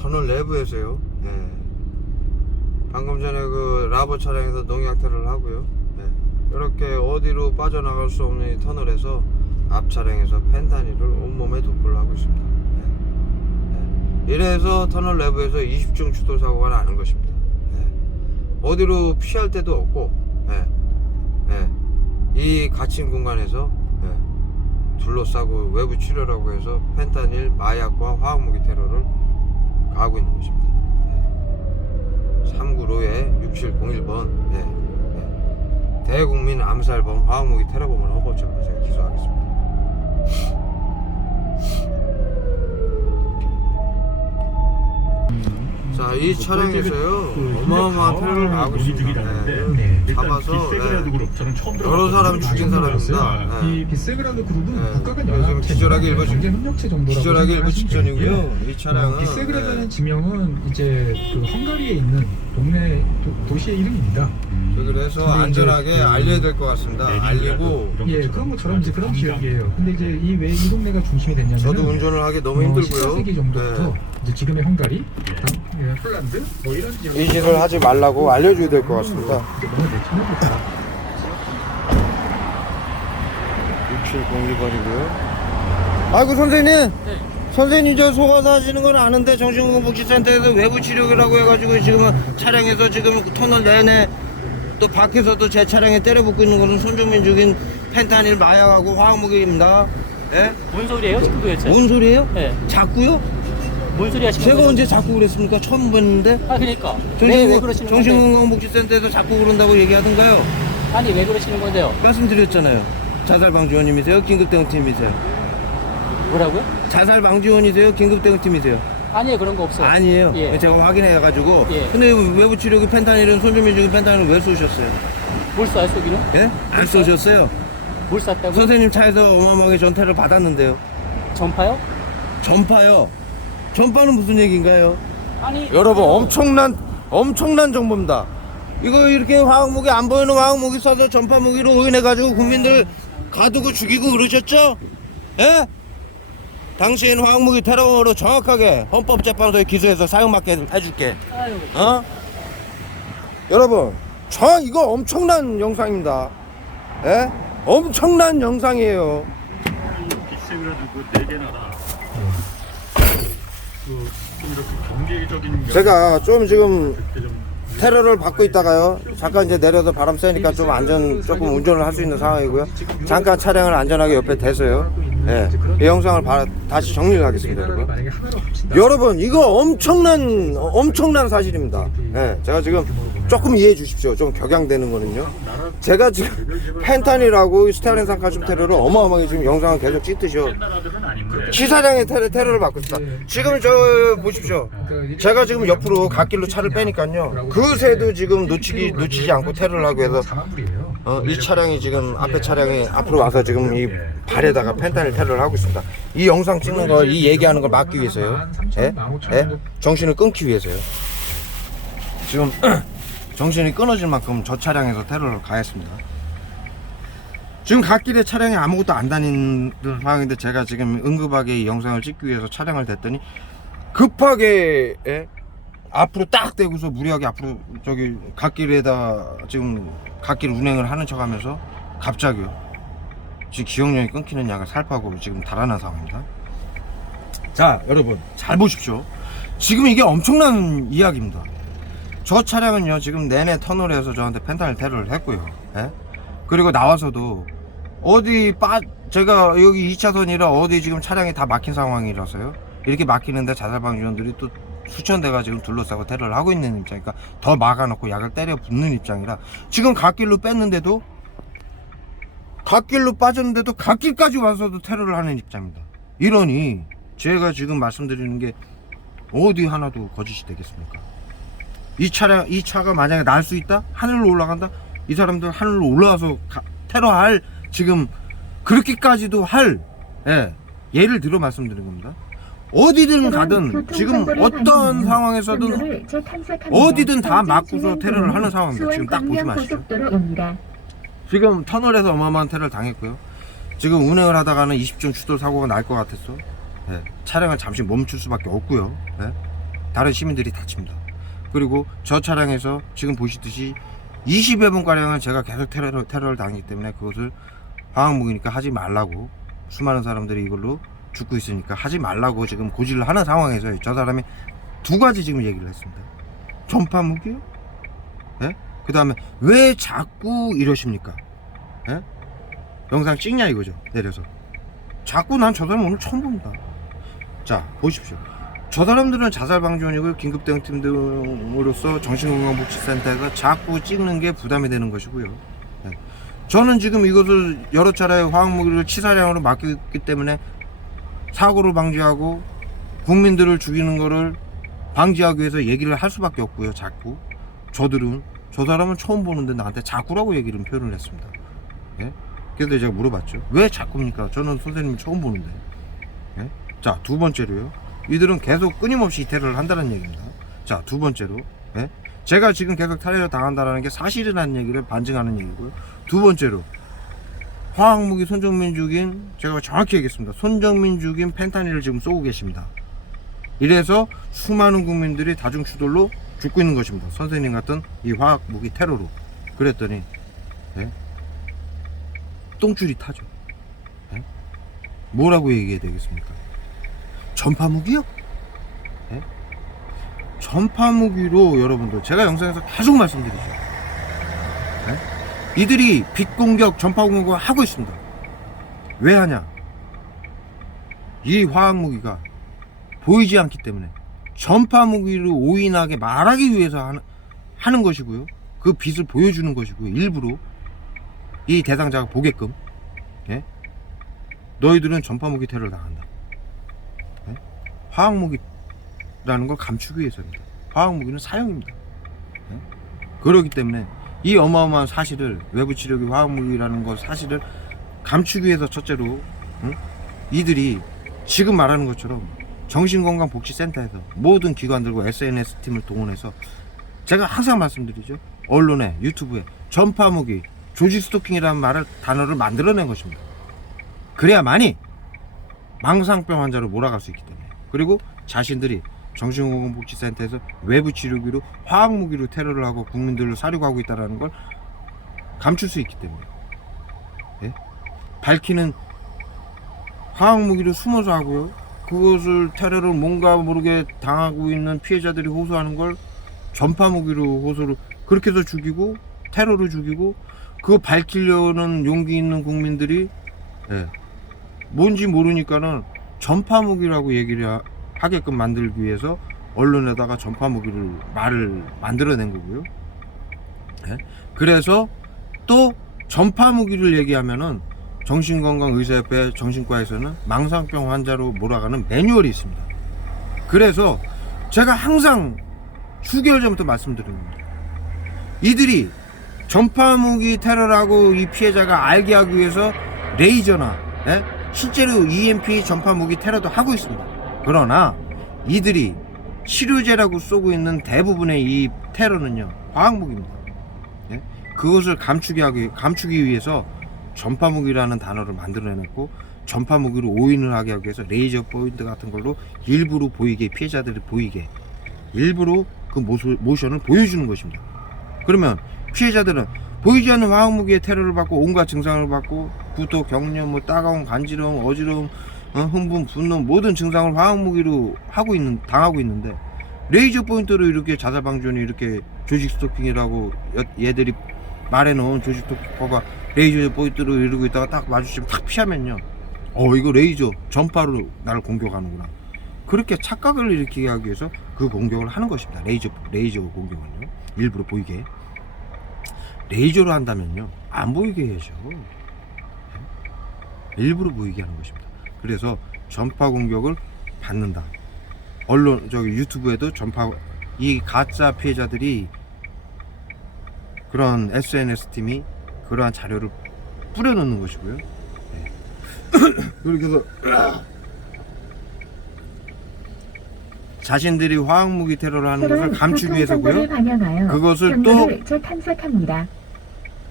터널 내부에서요. 예. 방금 전에 그 라버 차량에서 농약태를 하고요. 예. 이렇게 어디로 빠져나갈 수 없는 이 터널에서 앞 차량에서 펜타닐을 온몸에 도포를 하고 있습니다. 예. 예. 이래서 터널 내부에서 20중 추돌 사고가 나는 것입니다. 예. 어디로 피할 데도 없고, 예. 예. 이 갇힌 공간에서 예. 둘러싸고 외부 치료라고 해서 펜타닐, 마약과 화학무기 테러를 가하고 있는 것입니다. 예. 3구로에 6701번 예. 대국민 암살범 화학무기 테러범을 허벌적으로 제가 기소하겠습니다. 자, 이 차량에서요 어마어마한 테러를 가하고 있습니다. 예. 네. 잡아서 비세그라드 예. 그룹 저는 처음 여러. 사람 죽인 사람입니다. 예. 이 비세그라드 그룹은 네. 국가 간 요즘 연합체 기절하기 일부 직- 경제 협력체 정도라고 기절하기 일부 직전이고요. 이 차량은 어, 비세그라드라는 예. 지명은 이제 그 헝가리에 있는 동네 도, 시의 이름입니다. 음. 그래서 근데 이제 안전하게 그- 알려야 될 것 같습니다. 알리고 예. 그런 것처럼 이제 그런. 지역이에요. 근데 이제 이 왜 이 동네가 중심이 됐냐면 저도 운전을 하기 너무 힘들고요. 14세기 정도부터 네. 이제 지금의 헝가리, 당- 예, 폴란드 뭐 이런 지역 이 짓을 하지 말라고 알려줘야 될 것 같습니다. 이제 너무 내쳐놓고 6701번이고요. 아이고 선생님. 선생님 저 속아서 하시는 건 아는데 정신건강복지센터에서 외부 치료라고 해가지고 지금 차량에서 지금 터널 내내 또 밖에서도 제 차량에 때려붙고 있는 것은 손정민 죽인 펜타닐 마약하고 화학무기입니다. 예? 뭔 소리예요 지금 도대체? 뭔 소리예요? 네. 자꾸요? 뭔 소리 하시는 제가 거예요? 언제 자꾸 그랬습니까? 처음 봤는데. 아 그러니까 왜, 왜 그러시는 건데? 정신건강복지센터에서 자꾸 그런다고 얘기하던가요? 아니 왜 그러시는 건데요? 말씀드렸잖아요. 자살방지원님이세요? 긴급대응팀이세요? 뭐라고요? 자살방지원이세요? 긴급대응팀이세요? 아니에요 그런 거 없어요 아니에요. 예. 제가 확인해가지고. 예. 근데 외부 치료기 펜타닐은 손주민 죽인 펜타닐은 왜 쏘셨어요? 뭘 쏴요 쏘기는? 예? 안 쏘셨어요? 뭘 쐈다고? 선생님 차에서 어마어마하게 전태를 받았는데요. 전파요? 전파요. 전파는 무슨 얘기인가요? 아니 여러분 엄청난 엄청난 정보입니다. 이거 이렇게 화학무기 안 보이는 화학무기 쏴서 전파무기로 오인해가지고 국민들 가두고 죽이고 그러셨죠? 예? 당신 화학무기 테러로 정확하게 헌법재판소에 기소해서 사형받게 해줄게. 아유 어? 여러분, 저 이거 엄청난 영상입니다. 예? 엄청난 영상이에요. 그네. 그좀 이렇게 경제적인 제가 좀 지금 그때 좀 테러를 받고 있다가요. 잠깐 이제 내려서 바람 쐬니까 좀 안전 조금 운전을 할 수 있는 상황이고요. 잠깐 차량을 안전하게 옆에 대서요. 예. 이 영상을 바, 다시 정리를 하겠습니다, 여러분. 만약에 하나로 합시다. 여러분, 이거 엄청난 엄청난 사실입니다. 예. 제가 지금 조금 이해해 주십시오. 좀 격양되는 거는요. 제가 지금 펜타닐하고 스타린산 칼슘 테러를 어마어마하게 지금 영상을 계속 찍듯이요. 시사량의 테러, 테러를 받고 있다. 지금 저 보십시오. 제가 지금 옆으로 갓길로 차를 빼니까요. 그새도 지금 놓치기 놓치지 않고 테러를 하고 해서. 어, 이 차량이 지금 앞에 차량이 앞으로 와서 지금 이 발에다가 펜타닐 테러를 하고 있습니다. 이 영상 찍는 거, 이 얘기하는 걸 막기 위해서요. 예? 예? 정신을 끊기 위해서요. 지금 정신이 끊어질 만큼 저 차량에서 테러를 가했습니다. 지금 갓길에 차량이 아무것도 안 다니는 상황인데 제가 지금 응급하게 이 영상을 찍기 위해서 차량을 댔더니 급하게 예? 앞으로 딱 대고서 무리하게 앞으로 저기 갓길에다 지금 갓길 운행을 하는 척하면서 갑자기요. 지금 기억력이 끊기는 약을 살파고 지금 달아난 상황입니다. 자 여러분 잘 보십시오. 지금 이게 엄청난 이야기입니다. 저 차량은요 지금 내내 터널에서 저한테 펜타닐 테러를 했고요. 예? 그리고 나와서도 어디 빠 제가 여기 2차선이라 어디 지금 차량이 다 막힌 상황이라서요. 이렇게 막히는데 자살방지원들이 또 수천 대가 지금 둘러싸고 테러를 하고 있는 입장이니까 더 막아놓고 약을 때려 붓는 입장이라 지금 갓길로 뺐는데도 갓길로 빠졌는데도 갓길까지 와서도 테러를 하는 입장입니다. 이러니 제가 지금 말씀드리는 게 어디 하나도 거짓이 되겠습니까? 이 차량 이 차가 만약에 날 수 있다 하늘로 올라간다 이 사람들 하늘로 올라와서 가- 테러할 지금 그렇게까지도 할 예, 예를 들어 말씀드린 겁니다. 어디든 가든 지금 어떤 상황에서든 어디든 다 막고서 테러를 하는 상황입니다. 지금 딱 보시면 아시죠? 고속도로입니다. 지금 터널에서 어마어마한 테러를 당했고요. 지금 운행을 하다가는 20중 추돌 사고가 날 것 같았어. 예, 차량을 잠시 멈출 수밖에 없고요. 예. 다른 시민들이 다칩니다. 그리고 저 차량에서 지금 보시듯이 20여 분가량은 제가 계속 테러, 테러를 당했기 때문에 그것을 화학무기니까 하지 말라고 수많은 사람들이 이걸로 죽고 있으니까 하지 말라고 지금 고지를 하는 상황에서 저 사람이 두 가지 지금 얘기를 했습니다. 전파 무기요? 예? 그 다음에 왜 자꾸 이러십니까? 예? 영상 찍냐 이거죠. 내려서. 자꾸 난 저 사람 오늘 처음 봅니다. 자, 보십시오. 저 사람들은 자살 방지원이고 긴급 대응팀 등으로서 정신건강복지센터에서 자꾸 찍는 게 부담이 되는 것이고요. 네. 저는 지금 이것을 여러 차례 화학무기를 치사량으로 맡겼기 때문에 사고를 방지하고 국민들을 죽이는 거를 방지하기 위해서 얘기를 할 수밖에 없고요. 자꾸 저들은 저 사람은 처음 보는데 나한테 자꾸라고 얘기를 표현을 했습니다. 예? 그래서 제가 물어봤죠. 왜 자꾸입니까? 저는 선생님 처음 보는데. 예? 자, 두 번째로요. 이들은 계속 끊임없이 테러를 한다는 얘기입니다. 자, 두 번째로. 예? 제가 지금 계속 테러를 당한다는 게 사실이라는 얘기를 반증하는 얘기고요. 두 번째로. 화학무기 손정민 죽인, 제가 정확히 얘기했습니다. 손정민 죽인 펜타닐을 지금 쏘고 계십니다. 이래서 수많은 국민들이 다중 추돌로 죽고 있는 것입니다. 선생님 같은 이 화학무기 테러로. 그랬더니, 예? 똥줄이 타죠. 예? 뭐라고 얘기해야 되겠습니까? 전파무기요? 예? 전파무기로 여러분들 제가 영상에서 계속 말씀드리죠. 예? 이들이 빛 공격, 전파 공격을 하고 있습니다. 왜 하냐? 이 화학무기가 보이지 않기 때문에 전파무기로 오인하게 말하기 위해서 하는, 하는 것이고요. 그 빛을 보여주는 것이고요. 일부러 이 대상자가 보게끔 예? 너희들은 전파무기 테러를 당한다. 예? 화학무기라는 걸 감추기 위해서입니다. 화학무기는 사형입니다. 예? 그렇기 때문에 이 어마어마한 사실을 외부 치료기 화학무기라는 것 사실을 감추기 위해서 첫째로 응? 이들이 지금 말하는 것처럼 정신건강복지센터에서 모든 기관들과 SNS 팀을 동원해서 제가 항상 말씀드리죠. 언론에 유튜브에 전파무기 조지 스토킹이라는 말을 단어를 만들어낸 것입니다. 그래야만이 망상병 환자를 몰아갈 수 있기 때문에 그리고 자신들이 정신건강복지센터에서 외부 치료기로 화학무기로 테러를 하고 국민들을 사륙하고 있다는 걸 감출 수 있기 때문에. 예? 밝히는 화학무기를 숨어서 하고요. 그것을 테러를 뭔가 모르게 당하고 있는 피해자들이 호소하는 걸 전파무기로 호소를 그렇게 해서 죽이고 테러를 죽이고 그거 밝히려는 용기 있는 국민들이 예, 뭔지 모르니까는 전파무기라고 얘기를 하- 하게끔 만들기 위해서 언론에다가 전파무기를 말을 만들어낸 거고요. 예? 그래서 또 전파무기를 얘기하면은 정신건강의사협회 정신과에서는 망상병 환자로 몰아가는 매뉴얼이 있습니다. 그래서 제가 항상 수개월 전부터 말씀드립니다. 이들이 전파무기 테러라고 이 피해자가 알게 하기 위해서 레이저나 예? 실제로 EMP 전파 무기 테러도 하고 있습니다. 그러나 이들이 치료제라고 쏘고 있는 대부분의 이 테러는요 화학 무기입니다. 예? 그것을 감추기 하기 감추기 위해서 전파 무기라는 단어를 만들어냈고 전파 무기로 오인을 하게 하기 위해서 레이저 포인트 같은 걸로 일부러 보이게 피해자들이 보이게 일부러 그 모션을 보여주는 것입니다. 그러면 피해자들은 보이지 않는 화학 무기의 테러를 받고 온갖 증상을 받고 구토, 격려, 뭐 따가운 간지러움, 어지러움, 어, 흥분, 분노 모든 증상을 화학 무기로 하고 있는 당하고 있는데 레이저 포인트로 이렇게 자살 방지원이 이렇게 조직 스토킹이라고 여- 얘들이 말해놓은 조직 스토커가 레이저 포인트로 이러고 있다가 딱 마주치면 탁 피하면요. 어 이거 레이저 전파로 나를 공격하는구나. 그렇게 착각을 일으키게 하기 위해서 그 공격을 하는 것입니다. 레이저 레이저 공격은요. 일부러 보이게. 레이저로 한다면요 안 보이게 해야죠 일부러 보이게 하는 것입니다 그래서 전파 공격을 받는다 언론 저기 유튜브에도 전파 이 가짜 피해자들이 그런 SNS 팀이 그러한 자료를 뿌려놓는 것이고요 네. 그래서 자신들이 화학무기 테러를 하는 것을 감추기 위해서고요 그것을 또 재탐색합니다.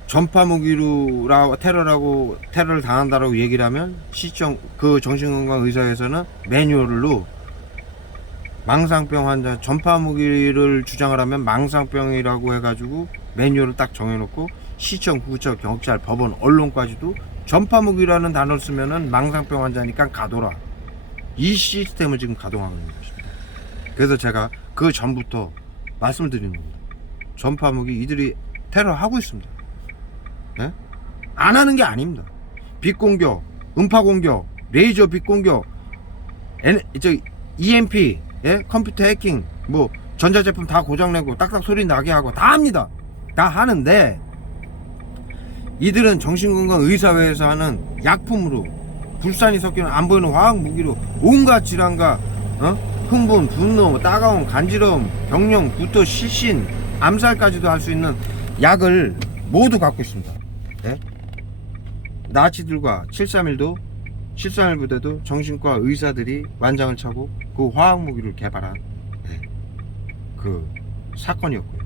전파 무기로 라 테러라고 테러를 당한다라고 얘기를 하면 시청 그 정신건강 의사에서는 매뉴얼로 망상병 환자 전파 무기를 주장을 하면 망상병이라고 해가지고 매뉴얼을 딱 정해놓고 시청, 구청, 경찰, 법원, 언론까지도 전파 무기라는 단어를 쓰면은 망상병 환자니까 가둬라. 이 시스템을 지금 가동하고 있는 것입니다. 그래서 제가 그 전부터 말씀을 드리는 겁니다. 전파 무기 이들이 테러하고 있습니다. 예? 안 하는 게 아닙니다. 빛 공격, 음파 공격, 레이저 빛 공격, 엔, 저 EMP, 예? 컴퓨터 해킹, 뭐 전자제품 다 고장내고 딱딱 소리 나게 하고 다 합니다. 다 하는데 이들은 정신건강 의사회에서 하는 약품으로 불산이 섞이는 안 보이는 화학 무기로 온갖 질환과 어? 흥분, 분노, 따가움, 간지러움, 구토, 시신, 암살까지도 할 수 있는 약을 모두 갖고 있습니다. 예? 나치들과 731도 731 부대도 정신과 의사들이 완장을 차고 그 화학 무기를 개발한 예, 그 사건이었고요.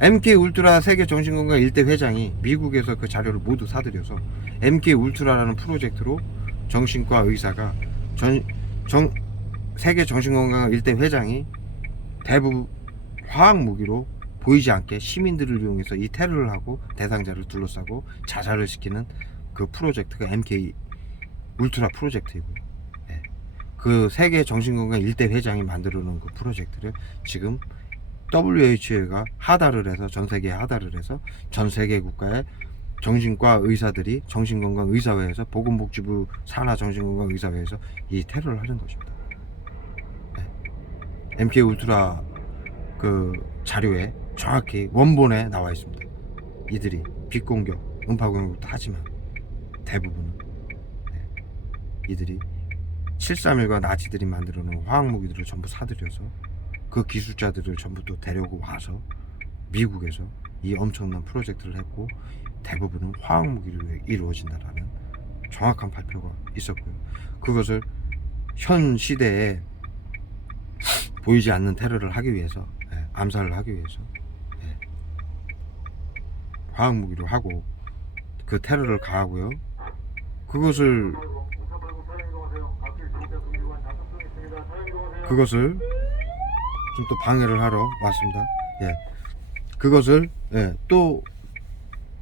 MK 울트라 세계 정신건강 일대 회장이 미국에서 그 자료를 모두 사들여서 MK 울트라라는 프로젝트로 정신과 의사가 전, 정, 세계 정신건강 일대 회장이 대부분 화학 무기로 보이지 않게 시민들을 이용해서 이 테러를 하고 대상자를 둘러싸고 자살을 시키는 그 프로젝트가 MK 울트라 프로젝트이고요. 예. 그 세계 정신건강 일대 회장이 만들어 놓은 그 프로젝트를 지금 WHO가 하달을 해서 전 세계에 하달을 해서 전 세계 국가의 정신과 의사들이 정신건강 의사회에서 보건복지부 산하 정신건강 의사회에서 이 테러를 하는 것입니다. 네. MK 울트라 그 자료에 정확히 원본에 나와 있습니다. 이들이 빛 공격, 음파 공격도 하지만 대부분은 네. 이들이 731과 나치들이 만들어 놓은 화학 무기들을 전부 사들여서 그 기술자들을 전부 또 데려오고 와서 미국에서 이 엄청난 프로젝트를 했고 대부분은 화학 무기로 이루어진다라는 정확한 발표가 있었고요. 그것을 현 시대에 보이지 않는 테러를 하기 위해서 예, 암살을 하기 위해서 예, 화학 무기로 하고 그 테러를 가하고요. 그것을 그것을 좀 또 방해를 하러 왔습니다. 예. 그것을 예, 또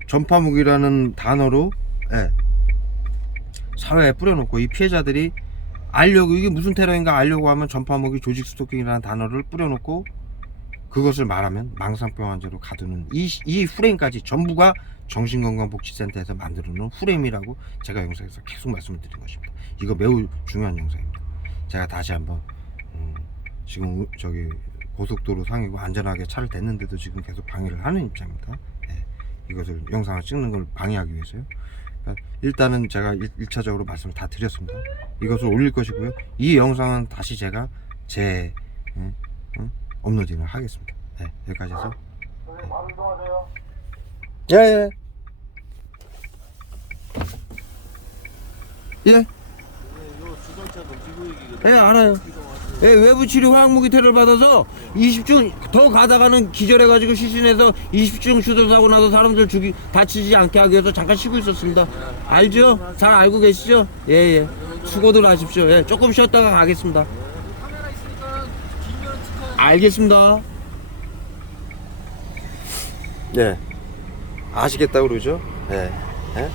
전파무기라는 단어로 예, 사회에 뿌려놓고 이 피해자들이 알려고 이게 무슨 테러인가 알려고 하면 전파무기 조직 스토킹이라는 단어를 뿌려놓고 그것을 말하면 망상병 환자로 가두는 이, 이 프레임까지 전부가 정신건강복지센터에서 만들어놓은 프레임이라고 제가 영상에서 계속 말씀을 드린 것입니다. 이거 매우 중요한 영상입니다. 제가 다시 한번 음, 지금 우- 저기 고속도로 상이고 안전하게 차를 댔는데도 지금 계속 방해를 하는 입장입니다. 예, 이것을 영상을 찍는 걸 방해하기 위해서요. 그러니까 일단은 제가 일, 1차적으로 말씀을 다 드렸습니다. 이것을 올릴 것이고요. 이 영상은 다시 제가 제 예, 음, 업로딩을 하겠습니다. 예, 여기까지 해서 예. 예, 예. 예. 예, 알아요. 예, 외부 치료 화학무기 테러를 받아서 20중 더 가다가는 기절해가지고 시신에서 20중 추돌 사고 나서 사람들 죽이 다치지 않게 하기 위해서 잠깐 쉬고 있었습니다. 알죠? 잘 알고 계시죠? 예, 예. 수고들 하십시오. 예, 조금 쉬었다가 가겠습니다. 알겠습니다. 네. 아시겠다고 그러죠? 예. 예?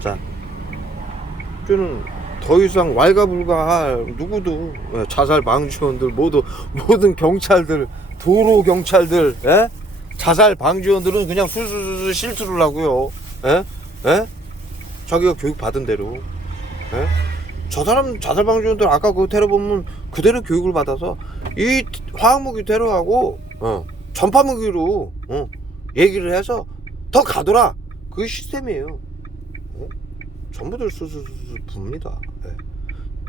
자. 저는 더 이상 왈가불가할 누구도 예, 자살 방지원들 모두 모든 경찰들 도로 경찰들 예? 자살 방지원들은 그냥 술술술 실투를 하고요. 예? 예? 자기가 교육 받은 대로 예? 저 사람 자살 방지원들 아까 그 테러 보면 그대로 교육을 받아서 이 화학무기 테러하고 어, 전파무기로 어, 얘기를 해서 더 가더라 그 시스템이에요. 전부들 수수수 붑니다. 예.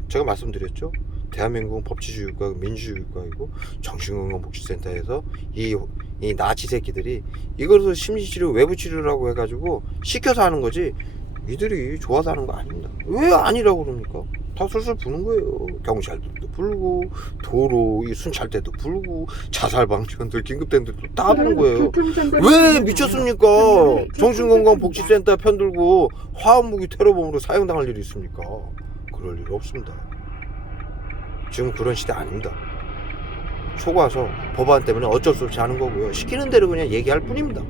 제가 말씀드렸죠. 대한민국은 법치주의 국가, 민주주의 국가이고 정신건강복지센터에서 이, 이 나치 새끼들이 이것을 심리치료, 외부치료라고 해가지고 시켜서 하는 거지 이들이 좋아서 하는 거 아닙니다. 왜 아니라고 그럽니까? 다 술술 부는 거예요. 경찰들도 불고 도로 이 순찰대도 불고 자살 방지원들 긴급대들도 다 부는 거예요. 왜 미쳤습니까? 정신건강복지센터 편들고 화학무기 테러범으로 사형당할 일이 있습니까? 그럴 일 없습니다. 지금 그런 시대 아닙니다. 속아서 법안 때문에 어쩔 수 없이 하는 거고요. 시키는 대로 그냥 얘기할 뿐입니다.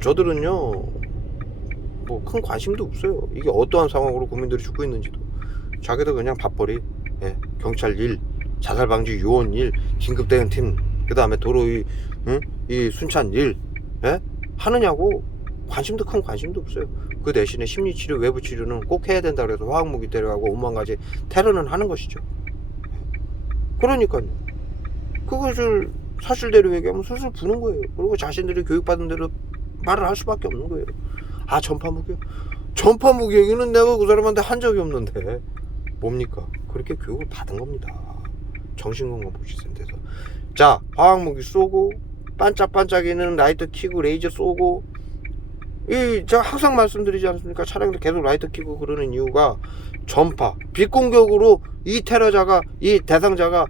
저들은요, 뭐 큰 관심도 없어요. 이게 어떠한 상황으로 국민들이 죽고 있는지도. 자기들 그냥 밥벌이, 예, 경찰 일, 자살 방지 요원 일, 긴급 대응 팀, 그 다음에 도로 이, 응? 이 순찬 일, 예? 하느냐고 관심도 큰 관심도 없어요. 그 대신에 심리 치료, 외부 치료는 꼭 해야 된다 그래서 화학 무기 데려가고 오만 가지 테러는 하는 것이죠. 그러니까요. 그것을 사실대로 얘기하면 술술 부는 거예요. 그리고 자신들이 교육받은 대로 말을 할 수밖에 없는 거예요. 아 전파무기요? 전파무기 얘기는 내가 그 사람한테 한 적이 없는데 뭡니까? 그렇게 교육을 받은 겁니다. 정신건강복지센터에서 자 화학 무기 쏘고 반짝반짝이는 라이터 켜고 레이저 쏘고 이 제가 항상 말씀드리지 않습니까? 차량들 계속 라이터 켜고 그러는 이유가 전파 빛 공격으로 이 테러자가 이 대상자가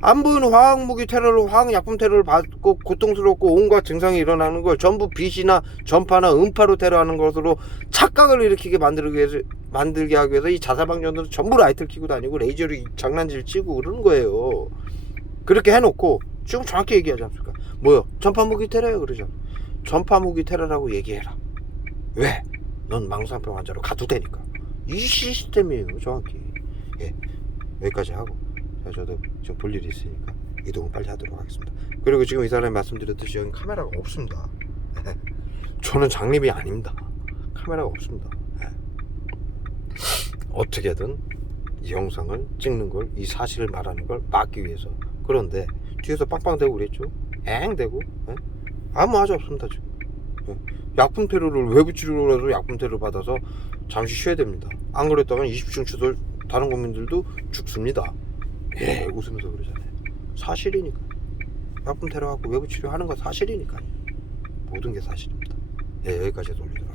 안 보이는 화학무기 테러로 화학약품 테러를 받고 고통스럽고 온갖 증상이 일어나는 걸 전부 빛이나 전파나 음파로 테러하는 것으로 착각을 일으키게 만들기 위해서 만들게 하기 위해서 이 자살방지원들은 전부 라이트를 켜고 다니고 레이저로 이 장난질 치고 그러는 거예요. 그렇게 해놓고 지금 정확히 얘기하지 않습니까? 뭐요? 전파무기 테러예요 그러죠. 전파무기 테러라고 얘기해라. 왜? 넌 망상병 환자로 가두되니까. 이 시스템이에요 정확히. 예 여기까지 하고 자, 저도 지금 볼 일이 있으니까 이동을 빨리 하도록 하겠습니다. 그리고 지금 이 사람이 말씀드렸듯이 여기 카메라가 없습니다. 저는 장립이 아닙니다. 카메라가 없습니다. 예. 어떻게든 이 영상을 찍는 걸, 이 사실을 말하는 걸 막기 위해서. 그런데 뒤에서 빵빵대고 그랬죠. 앵대고. 예? 아무 하자 없습니다 지금. 예. 약품 테러를 외부 해서 약품 테러 받아서 잠시 쉬어야 됩니다. 안 그랬다면 20층 추돌 다른 국민들도 죽습니다. 예, 웃으면서 그러잖아요. 사실이니까. 약품 테러하고 외부 치료하는 건 사실이니까요. 모든 게 사실입니다. 예, 여기까지 하겠습니다.